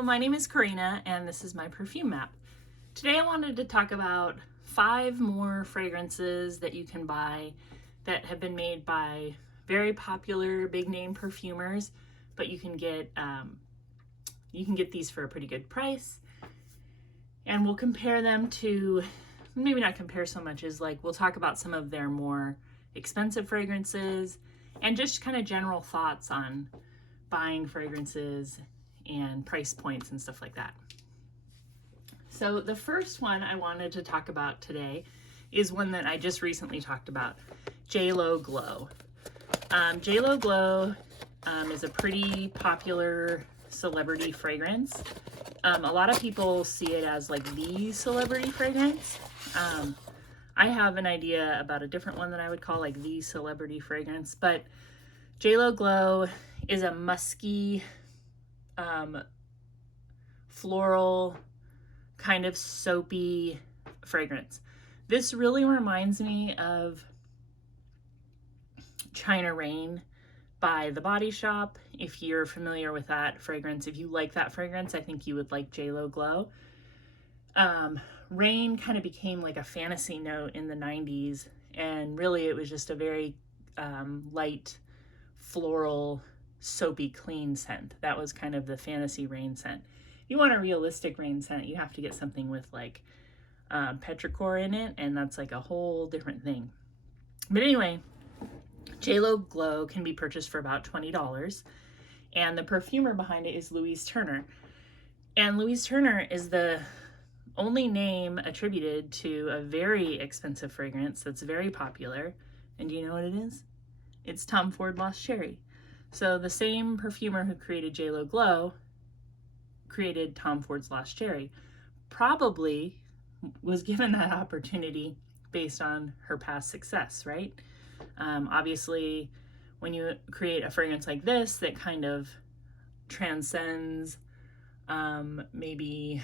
Hello, my name is Karina and this is my perfume map. Today I wanted to talk about 5 more fragrances that you can buy that have been made by very popular big name perfumers, but you can get these for a pretty good price. And we'll compare them to, maybe not compare so much as like, we'll talk about some of their more expensive fragrances and just kind of general thoughts on buying fragrances and price points and stuff like that. So the first one I wanted to talk about today is one that I just recently talked about, JLo Glow. JLo Glow is a pretty popular celebrity fragrance. A lot of people see it as like the celebrity fragrance. I have an idea about a different one that I would call like the celebrity fragrance, but JLo Glow is a musky, floral, kind of soapy fragrance. This really reminds me of China Rain by The Body Shop. If you're familiar with that fragrance, if you like that fragrance, I think you would like JLo Glow. Rain kind of became like a fantasy note in the 90s, and really it was just a very light, floral, soapy, clean scent. That was kind of the fantasy Rain scent. If you want a realistic Rain scent, you have to get something with like petrichor in it, and that's like a whole different thing. But anyway, JLo Glow can be purchased for about $20, and the perfumer behind it is Louise Turner. And Louise Turner is the only name attributed to a very expensive fragrance that's very popular. And do you know what it is? It's Tom Ford Lost Cherry. So the same perfumer who created JLo Glow created Tom Ford's Lost Cherry. Probably was given that opportunity based on her past success, right? Obviously, when you create a fragrance like this that kind of transcends maybe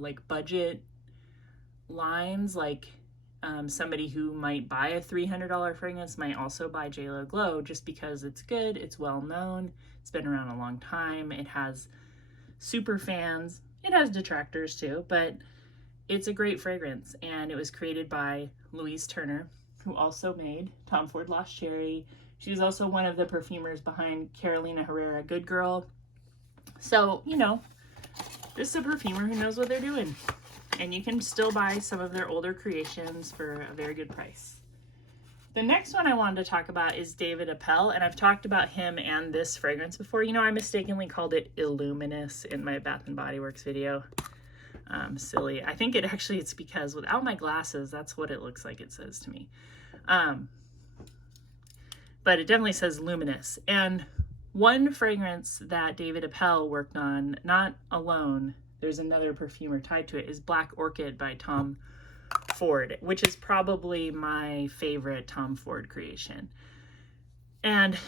like budget lines, like somebody who might buy a $300 fragrance might also buy JLo Glow just because it's good, it's well known, it's been around a long time, it has super fans, it has detractors too, but it's a great fragrance. And it was created by Louise Turner, who also made Tom Ford Lost Cherry. She's also one of the perfumers behind Carolina Herrera Good Girl. So, you know, this is a perfumer who knows what they're doing. And you can still buy some of their older creations for a very good price. The next one I wanted to talk about is David Appel, and I've talked about him and this fragrance before. You know, I mistakenly called it Luminous in my Bath & Body Works video. Silly. I think it's because without my glasses, that's what it looks like it says to me. But it definitely says Luminous. And one fragrance that David Appel worked on, not alone, there's another perfumer tied to it, is Black Orchid by Tom Ford, which is probably my favorite Tom Ford creation. And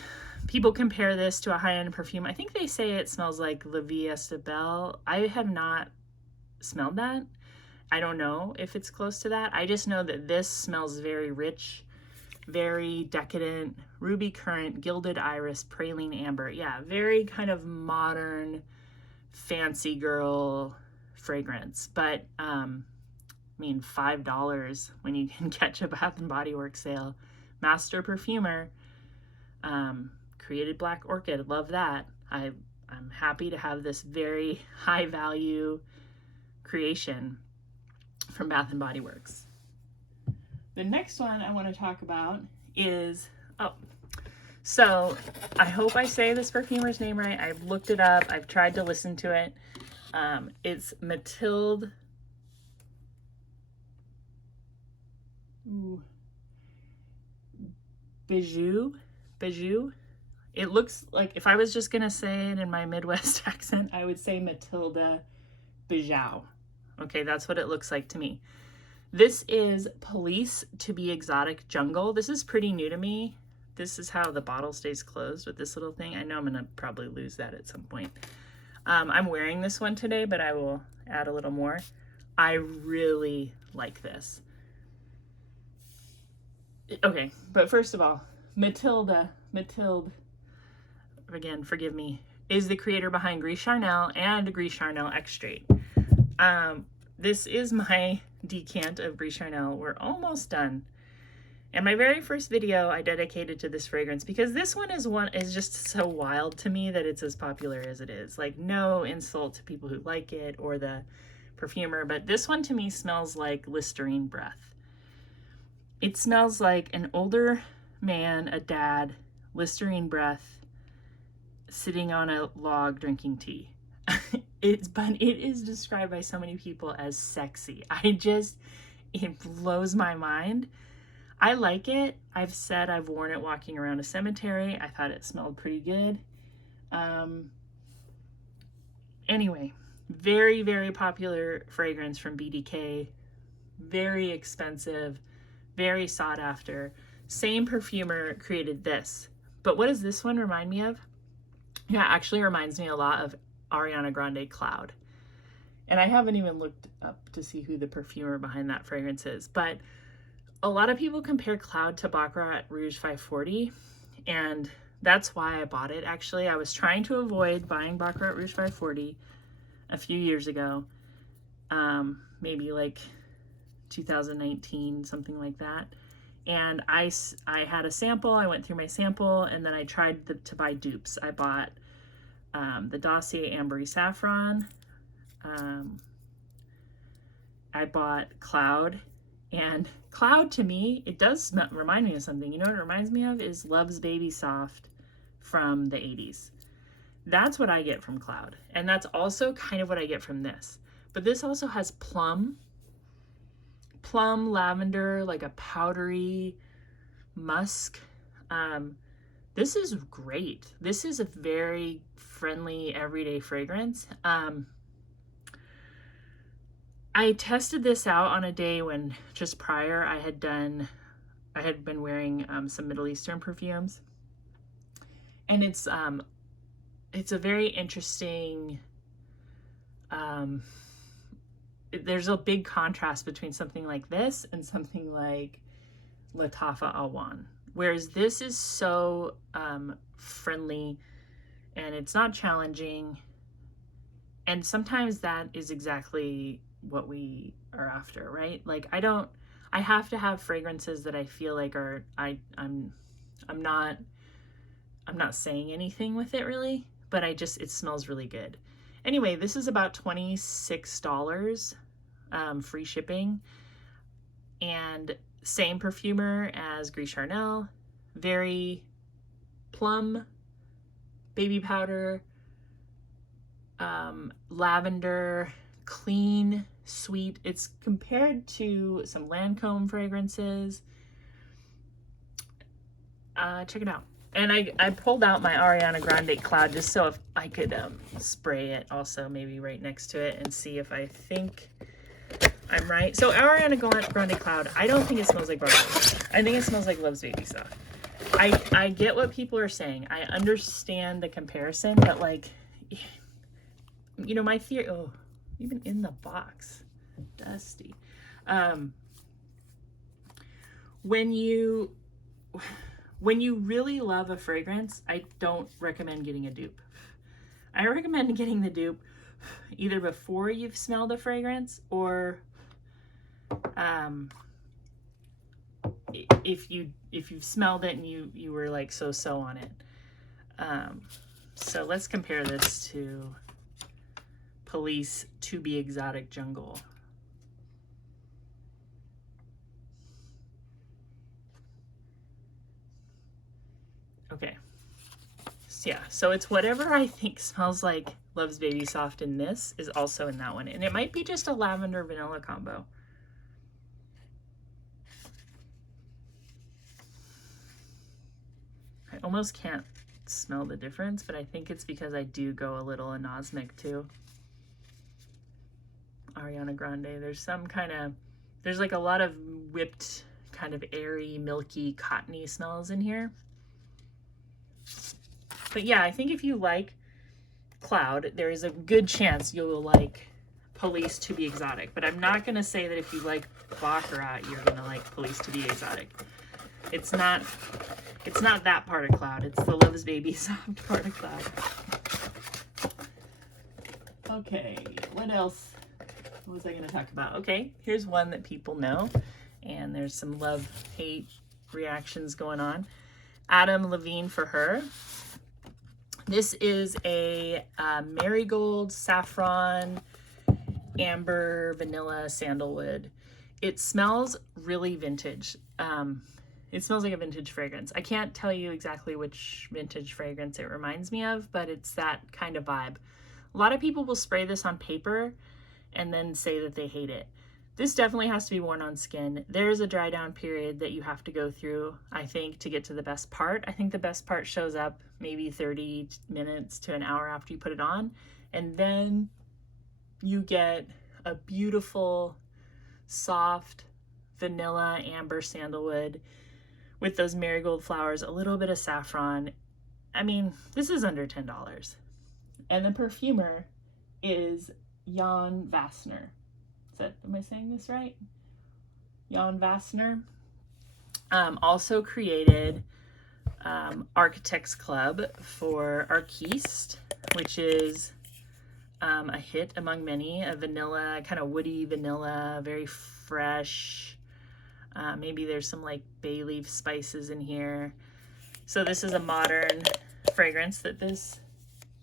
people compare this to a high-end perfume. I think they say it smells like La Vie Estable. I have not smelled that. I don't know if it's close to that. I just know that this smells very rich, very decadent, ruby currant, gilded iris, praline amber. Yeah, very kind of modern, fancy girl fragrance. But I mean, $5 when you can catch a Bath & Body Works sale. Master perfumer, created Black Orchid. Love that. I'm happy to have this very high value creation from Bath & Body Works. The next one I want to talk about is, so I hope I say this perfumer's name right. I've looked it up. I've tried to listen to it. It's Matilda. Bijou. It looks like, if I was just gonna say it in my Midwest accent, I would say Matilda Bijou. Okay, that's what it looks like to me. This is Police to Be Exotic Jungle. This is pretty new to me. This is how the bottle stays closed with this little thing. I know I'm gonna probably lose that at some point. I'm wearing this one today, but I will add a little more. I really like this. Okay, but first of all, Matilda, again, forgive me. is the creator behind Gris Charnel and Gris Charnel Extrait. This is my decant of Gris Charnel. We're almost done. And my very first video I dedicated to this fragrance because this one is just so wild to me that it's as popular as it is. Like, no insult to people who like it or the perfumer, but this one to me smells like Listerine breath. It smells like an older man, a dad, Listerine breath, sitting on a log drinking tea. But it is described by so many people as sexy. It blows my mind. I like it. I've said I've worn it walking around a cemetery. I thought it smelled pretty good. Anyway, very, very popular fragrance from BDK. Very expensive, very sought after. Same perfumer created this. But what does this one remind me of? Yeah, it actually reminds me a lot of Ariana Grande Cloud. And I haven't even looked up to see who the perfumer behind that fragrance is. But a lot of people compare Cloud to Baccarat Rouge 540. And that's why I bought it, actually. I was trying to avoid buying Baccarat Rouge 540 a few years ago. Maybe like 2019, something like that. And I had a sample. I went through my sample, and then I tried to buy dupes. I bought the Dossier Ambery Saffron. I bought Cloud, and Cloud to me, it does remind me of something. You know what it reminds me of is Love's Baby Soft from the 80s. That's what I get from Cloud, and that's also kind of what I get from this. But this also has plum, lavender, like a powdery musk. This is great. This is a very friendly everyday fragrance. I tested this out on a day when just prior I had been wearing some Middle Eastern perfumes, and it's a very interesting, there's a big contrast between something like this and something like Latafa Awan. Whereas this is so friendly, and it's not challenging. And sometimes that is exactly what we are after, right? Like, I have to have fragrances that I feel like I'm not saying anything with it really, but it smells really good. Anyway, this is about $26, free shipping, and same perfumer as Gris Charnel, very plum, baby powder, lavender, clean, sweet. It's compared to some Lancome fragrances. Check it out. And I pulled out my Ariana Grande Cloud just so if I could spray it also maybe right next to it and see if I think I'm right. So Ariana Grande Cloud, I don't think it smells like Baccarat. I think it smells like Love's Baby Soft. I get what people are saying. I understand the comparison, but like, you know, my theory, oh, even in the box, dusty. When you really love a fragrance, I don't recommend getting a dupe. I recommend getting the dupe either before you've smelled a fragrance or if you've smelled it and you were like so on it. So let's compare this to Police To Be Exotic Jungle. Okay, so yeah, so it's whatever I think smells like Love's Baby Soft in this is also in that one, and it might be just a lavender vanilla combo. I almost can't smell the difference, but I think it's because I do go a little anosmic too. Ariana Grande, there's like a lot of whipped, kind of airy, milky, cottony smells in here. But yeah, I think if you like Cloud, there is a good chance you'll like Police To Be Exotic. But I'm not going to say that if you like Baccarat, you're going to like Police To Be Exotic. It's not that part of Cloud. It's the Love's Baby Soft part of Cloud. Okay, what else? What was I going to talk about? Okay, here's one that people know, and there's some love-hate reactions going on. Levine For Her. This is a marigold, saffron, amber, vanilla, sandalwood. It smells really vintage. It smells like a vintage fragrance. I can't tell you exactly which vintage fragrance it reminds me of, but it's that kind of vibe. A lot of people will spray this on paper and then say that they hate it. This definitely has to be worn on skin. There's a dry down period that you have to go through, I think, to get to the best part. I think the best part shows up maybe 30 minutes to an hour after you put it on. And then you get a beautiful, soft, vanilla, amber sandalwood with those marigold flowers, a little bit of saffron. I mean, this is under $10. And the perfumer is Jan Vassner. Am I saying this right? Jan Vassner. Also created Architects Club for Arquiste, which is a hit among many. A vanilla, kind of woody vanilla, very fresh. Maybe there's some like bay leaf spices in here. So this is a modern fragrance that this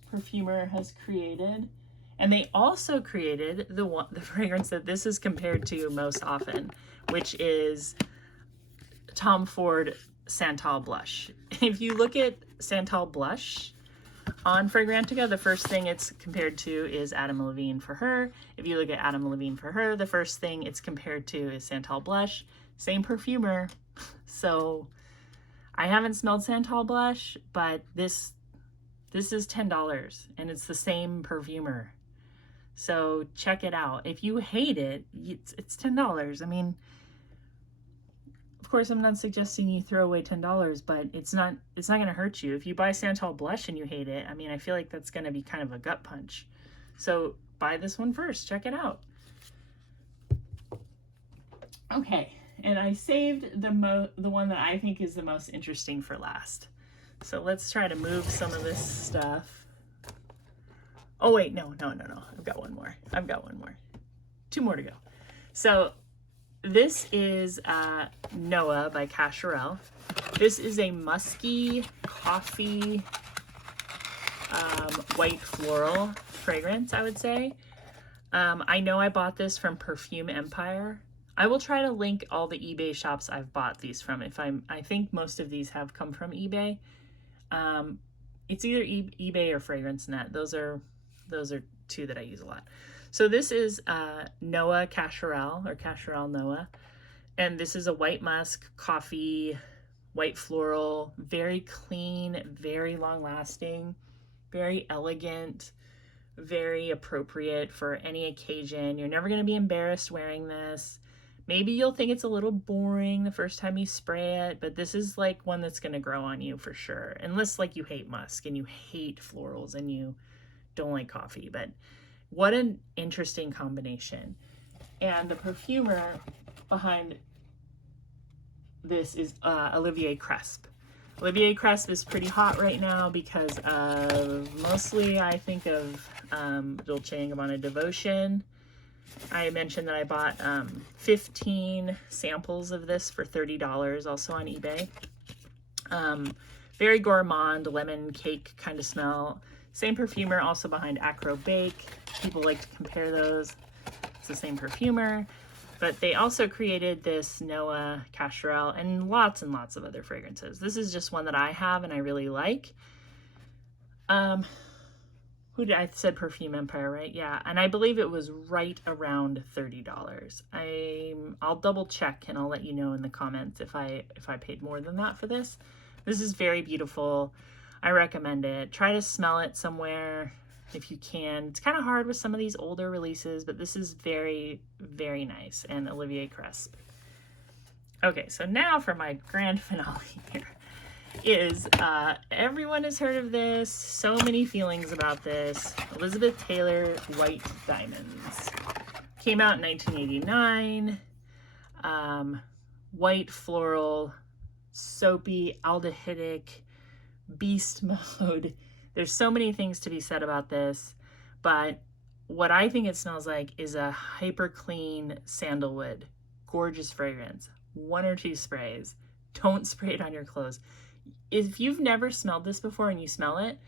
perfumer has created. And they also created the fragrance that this is compared to most often, which is Tom Ford Santal Blush. If you look at Santal Blush on Fragrantica, the first thing it's compared to is Levine For Her. If you look at Levine For Her, the first thing it's compared to is Santal Blush. Same perfumer. So I haven't smelled Santal Blush, but this is $10 and it's the same perfumer. So check it out. If you hate it, it's $10. I mean, of course, I'm not suggesting you throw away $10, but it's not going to hurt you. If you buy Santal Blush and you hate it, I mean, I feel like that's going to be kind of a gut punch. So buy this one first. Check it out. Okay, and I saved the one that I think is the most interesting for last. So let's try to move some of this stuff. Oh wait, no. I've got one more. 2 more to go. So this is Noa by Cacherel. This is a musky coffee white floral fragrance, I would say. I know I bought this from Perfume Empire. I will try to link all the eBay shops I've bought these from. I think most of these have come from eBay. It's either eBay or FragranceNet. Those are 2 that I use a lot. So this is Noa Cacherel, or Cacherel Noa. And this is a white musk, coffee, white floral, very clean, very long lasting, very elegant, very appropriate for any occasion. You're never going to be embarrassed wearing this. Maybe you'll think it's a little boring the first time you spray it, but this is like one that's going to grow on you for sure. Unless like you hate musk and you hate florals and you don't like coffee, but what an interesting combination. And the perfumer behind this is Olivier Cresp. Olivier Cresp is pretty hot right now because of mostly I think of Dolce & Gabbana Devotion. I mentioned that I bought 15 samples of this for $30 also on eBay. Very gourmand, lemon cake kind of smell. Same perfumer also behind Acro Bake. People like to compare those. It's the same perfumer. But they also created this Noa Cacherel and lots of other fragrances. This is just one that I have and I really like. I said Perfume Empire, right? Yeah, and I believe it was right around $30. I'll double check and I'll let you know in the comments if I paid more than that for this. This is very beautiful. I recommend it. Try to smell it somewhere if you can. It's kind of hard with some of these older releases, but this is very, very nice. And Olivier Cresp. Okay, so now for my grand finale here is, everyone has heard of this. So many feelings about this. Elizabeth Taylor White Diamonds. Came out in 1989. White floral, soapy, aldehydic, beast mode. There's so many things to be said about this, but what I think it smells like is a hyper clean sandalwood. Gorgeous fragrance. 1 or 2 sprays. Don't spray it on your clothes. If you've never smelled this before and you smell it,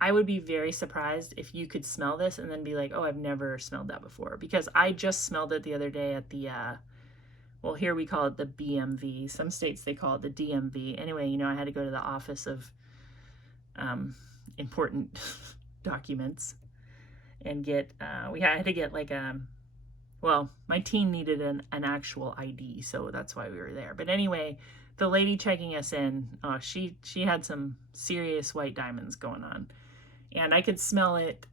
I would be very surprised if you could smell this and then be like, oh, I've never smelled that before. Because I just smelled it the other day at the, well, here we call it the BMV. Some states they call it the DMV. Anyway, you know, I had to go to the office of important documents and get, I had to get like well, my team needed an actual ID, so that's why we were there. But anyway, the lady checking us in, she had some serious white diamonds going on. And I could smell it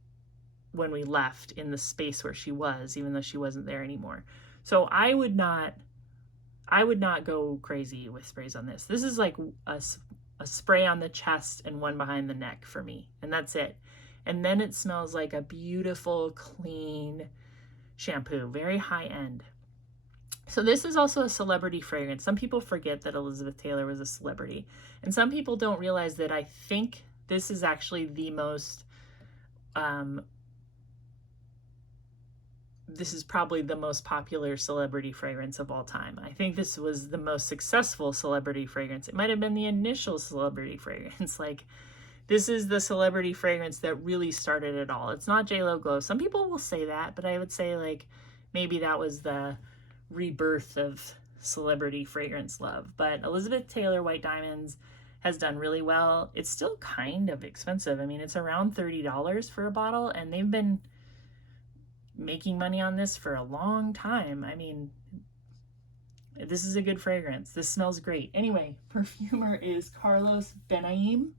when we left in the space where she was, even though she wasn't there anymore. So I would not go crazy with sprays on this. This is like a spray on the chest and one behind the neck for me, and that's it. And then it smells like a beautiful, clean shampoo, very high end. So this is also a celebrity fragrance. Some people forget that Elizabeth Taylor was a celebrity, and some people don't realize that I think this is actually the most, this is probably the most popular celebrity fragrance of all time. I think this was the most successful celebrity fragrance. It might have been the initial celebrity fragrance. Like, this is the celebrity fragrance that really started it all. It's not JLo Glow. Some people will say that, but I would say like maybe that was the rebirth of celebrity fragrance love. But Elizabeth Taylor White Diamonds has done really well. It's still kind of expensive. I mean, it's around $30 for a bottle, and they've been making money on this for a long time. I mean, this is a good fragrance. This smells great. Anyway, perfumer is Carlos Benaim.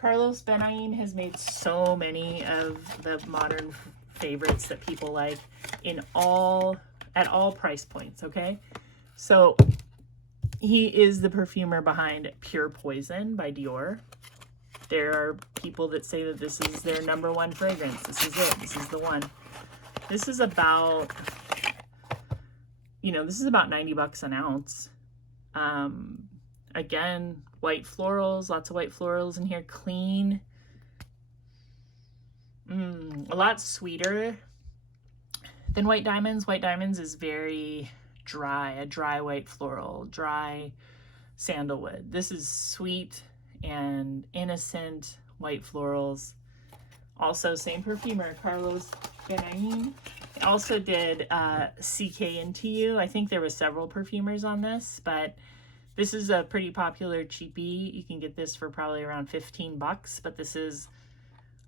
Carlos Benaim has made so many of the modern favorites that people like at all price points, okay? So he is the perfumer behind Pure Poison by Dior. There are people that say that this is their #1 fragrance. This is it. This is the one. This is about, this is about $90 an ounce. Again, white florals, lots of white florals in here, clean. A lot sweeter than White Diamonds. White Diamonds is very dry, a dry white floral, dry sandalwood. This is sweet and innocent white florals. Also, same perfumer, Carlos Benaim. Also did CK Into You. I think there were several perfumers on this, but this is a pretty popular cheapie. You can get this for probably around $15, but this is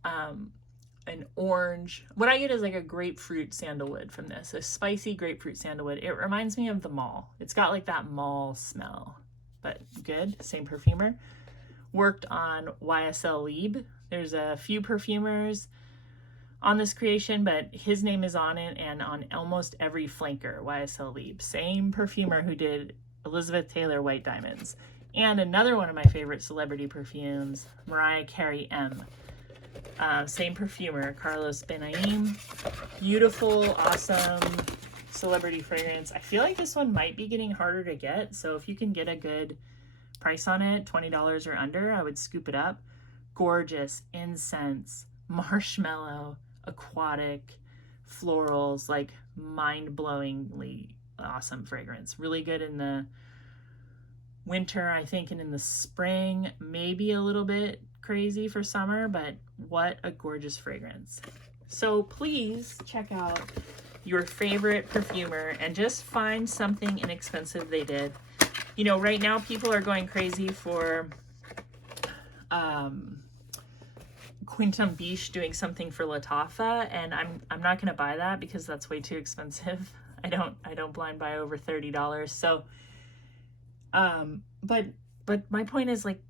an orange. What I get is like a grapefruit sandalwood from this, a spicy grapefruit sandalwood. It reminds me of the mall. It's got like that mall smell, but good. Same perfumer. Worked on YSL Libre. There's a few perfumers on this creation, but his name is on it and on almost every flanker, YSL Libre. Same perfumer who did Elizabeth Taylor White Diamonds. And another one of my favorite celebrity perfumes, Mariah Carey M. Same perfumer, Carlos Benaim. Beautiful, awesome celebrity fragrance. I feel like this one might be getting harder to get, so if you can get a good price on it, $20 or under, I would scoop it up. Gorgeous incense, marshmallow, aquatic, florals, like mind-blowingly awesome fragrance. Really good in the winter, I think, and in the spring, maybe a little bit crazy for summer, but what a gorgeous fragrance. So please check out your favorite perfumer and just find something inexpensive they did. Right now people are going crazy for Quintum Biche doing something for Lattafa, and I'm not gonna buy that because that's way too expensive. I don't blind buy over $30. So but my point is, like,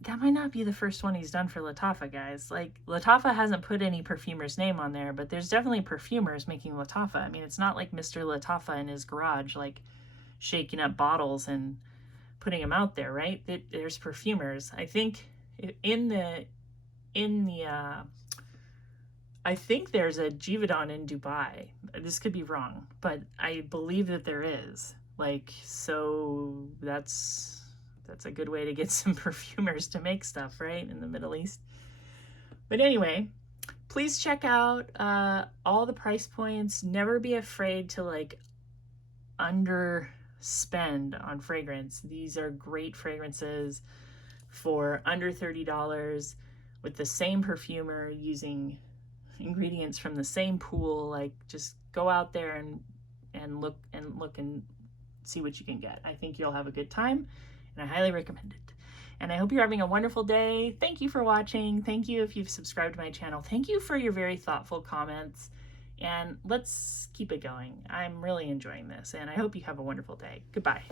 that might not be the first one he's done for Lattafa, guys. Like, Lattafa hasn't put any perfumer's name on there, but there's definitely perfumers making Lattafa. I mean, it's not like Mr. Lattafa in his garage, like, shaking up bottles and putting them out there, right? There's perfumers. I think I think there's a Givaudan in Dubai. This could be wrong, but I believe that there is. Like, so that's a good way to get some perfumers to make stuff, right, in the Middle East. But anyway, please check out all the price points. Never be afraid to like underspend on fragrance. These are great fragrances for under $30 with the same perfumer using ingredients from the same pool. Like, just go out there and look and see what you can get. I think you'll have a good time, and I highly recommend it. And I hope you're having a wonderful day. Thank you for watching. Thank you if you've subscribed to my channel. Thank you for your very thoughtful comments. And let's keep it going. I'm really enjoying this, and I hope you have a wonderful day. Goodbye.